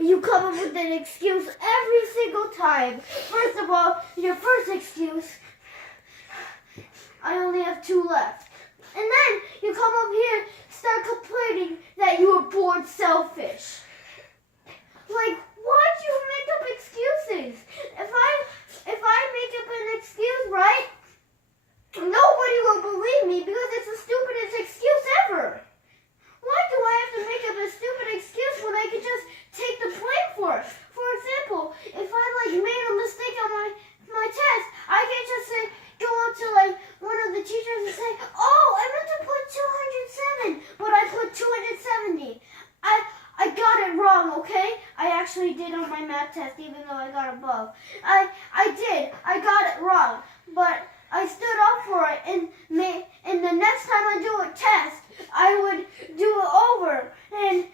you come up with an excuse every single time. First of all, your first excuse, I only have 2 left. And then you come up here, start complaining that you were born selfish. Like, why do you make up excuses? If I make up an excuse, right? Nobody will believe me because it's the stupidest excuse ever. Why do I have to make up a stupid excuse when I could just take the blame for it? For example, if I made a mistake on my test, I can just say, go up to one of the teachers and say, oh, I meant to put 207, but I put 270. I got it wrong, okay? I actually did on my math test, even though I got above. I did. I got it wrong, but I stood up for it, and the next time I do a test, I would do it over, and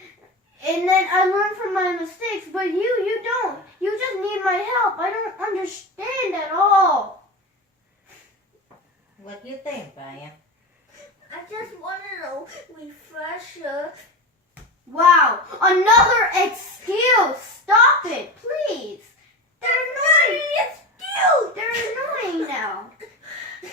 then I learn from my mistakes. But you don't. You just need my help. I don't understand at all. What do you think, Brian? I just want to refresher. Wow, another excuse. Stop it, please. They're not an excuse. They're annoying now.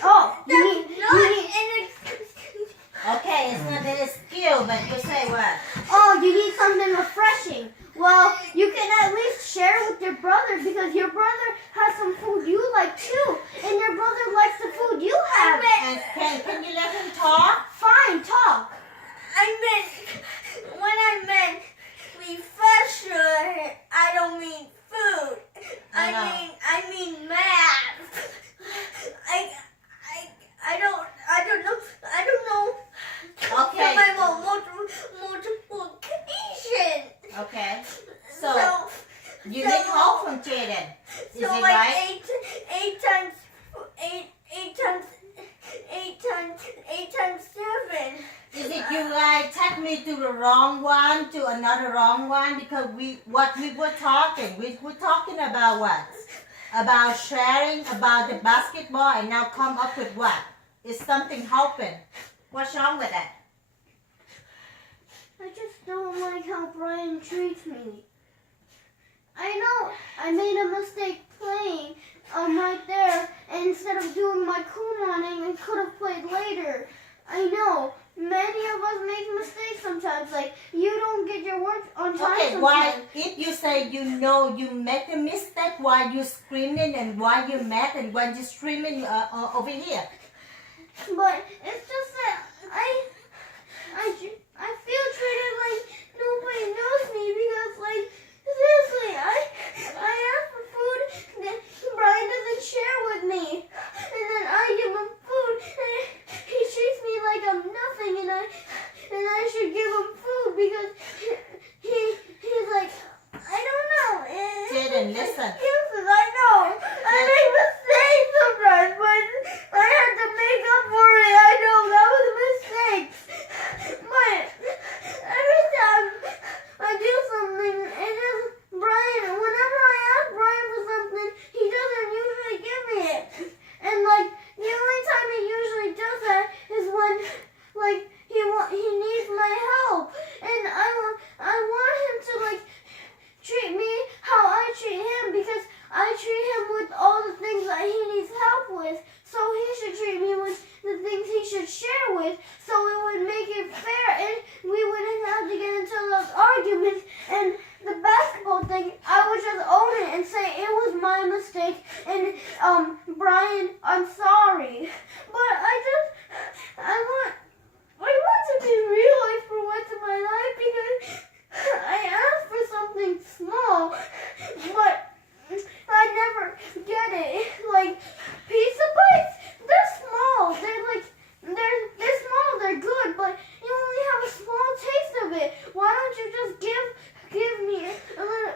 Oh, you need an excuse. Okay, it's not an excuse, but you say what? Oh, you need something refreshing. Well, you can at least share with your brother because your brother has some food you like too, and your brother likes the food you have. And can you let him talk? Fine, talk. When I meant refresher, I don't mean food. I mean math. I don't know. Okay. My multiplication. Okay. So you need help from Jaden. Is So it right? 8 times 7. Is it you take me to the wrong one, to another wrong one? Because we were talking about what? About sharing, about the basketball, and now come up with what? Is something helping? What's wrong with that? I just don't like how Brian treats me. I know I made a mistake playing right there, and instead of doing my cool running, I could have played later. I know. Many of us make mistakes sometimes. Like, you don't get your work on time Okay, sometimes. why, if you say you know you make a mistake, why you screaming and why you mad and why you screaming over here? But it's just that I feel treated like nobody knows me because, seriously, I ask for food that Brian doesn't share with me. And then I give him food and he treats me like I'm nothing, and I should give him food because he's like, I don't know. Jaden, listen. Excuses, I know. I make mistakes sometimes, but I had to make up for it. I know that was a mistake. But every time I do something, it just Brian. Whenever I ask Brian for something, he doesn't usually give me it. And the only time he usually does that is when he needs my help, and I want him to treat me how I treat him because I treat him with all the things that he needs help with. So he should treat me with the things he should share with, so it would make it fair, and we wouldn't have to get into those arguments. And the basketball thing, I would just own it and say it was my mistake, and Brian, I'm sorry. But I want to be real for once in my life because I asked for something small, but I never get it. Pizza bites, they're small. They're small, they're good, but you only have a small taste of it. Why don't you just give me a little,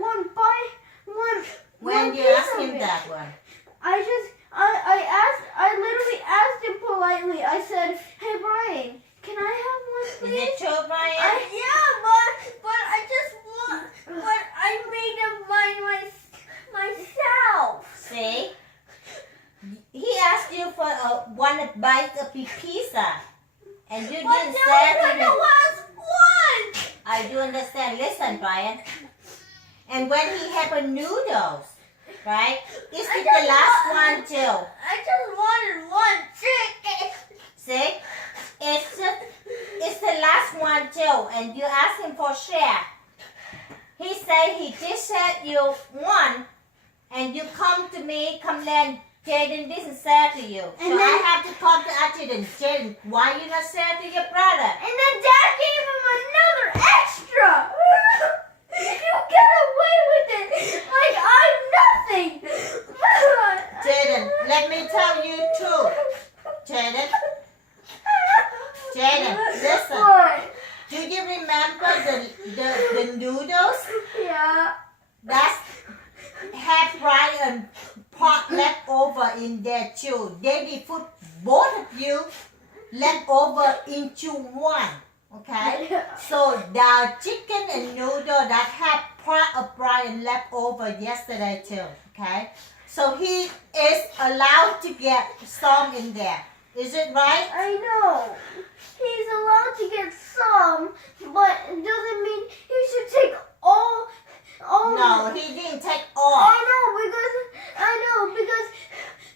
one bite, When you piece ask of him it? that one? I literally asked him politely. I said, hey Brian, can I have one, please? Is it true, Brian? But I made up mine myself. See? He asked you for one bite of pizza. And you But didn't there say was one. I do understand. Listen, Brian. And when he have a noodles, right? Is it the last one too? I just wanted one chicken. See? It's the last one too, and you ask him for share. He say he just said you one, and you come to me, complain, Jaden didn't say to you. So And then- I have to come to Jaden. Jaden, why you not say to your brother? And then Dad gave him another extra. You get away with it like I'm nothing. Jaden, let me tell you too. Jaden, listen. What? Do you remember the noodles? Yeah. That's have fried and pork left over in there too. They will put both of you left over into one. Okay? So the chicken and noodle that have part of Brian left over yesterday too. Okay? So he is allowed to get some in there. Is it right? I know. He's allowed to get some, but it doesn't mean he should take all. No, he didn't take all. I know because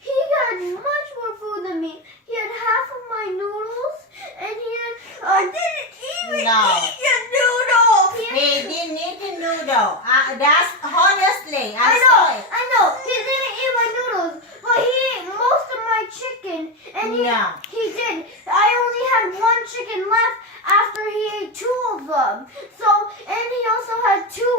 he got much more food than me. He had half of my noodles, and he had. I didn't even No. eat your noodles. He didn't eat the noodle. That's honestly, I I'm know. sorry. I know. He didn't eat my noodles, but he ate most of my chicken, and No. he did. I only had one chicken left after he ate two of them. So, and he also had two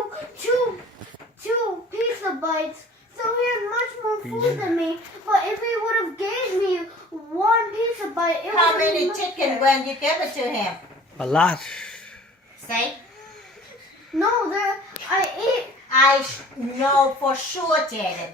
pizza bites. So he had much more food than me. But if he would have gave me one pizza bite, it How would many much chicken better. when you gave it to him? A lot. Say, No, I ate. I know for sure, Jaden.